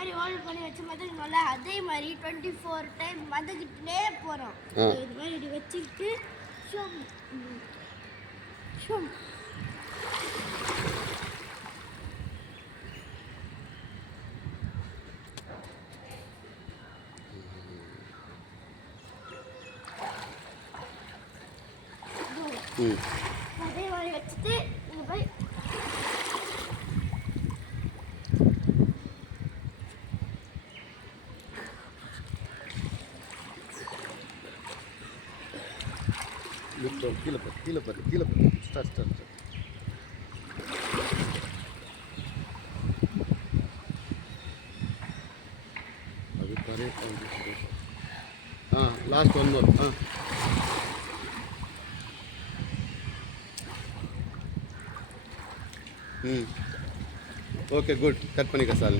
மாதிரி ஹோல்ட் பண்ணி வச்சு மதக்கணும்ல, அதே மாதிரி 24 டைம் மதக்கிட்டே போகிறோம். இது மாதிரி இப்படி வச்சுக்கிட்டு ஷும் ஷும் அதே மாதிரி வச்சுட்டு இங்கே போய் கீழே பாரு ஸ்டார்ட் அது பாரு. Last one more. Okay good. Cut பண்ணிக்க சார்.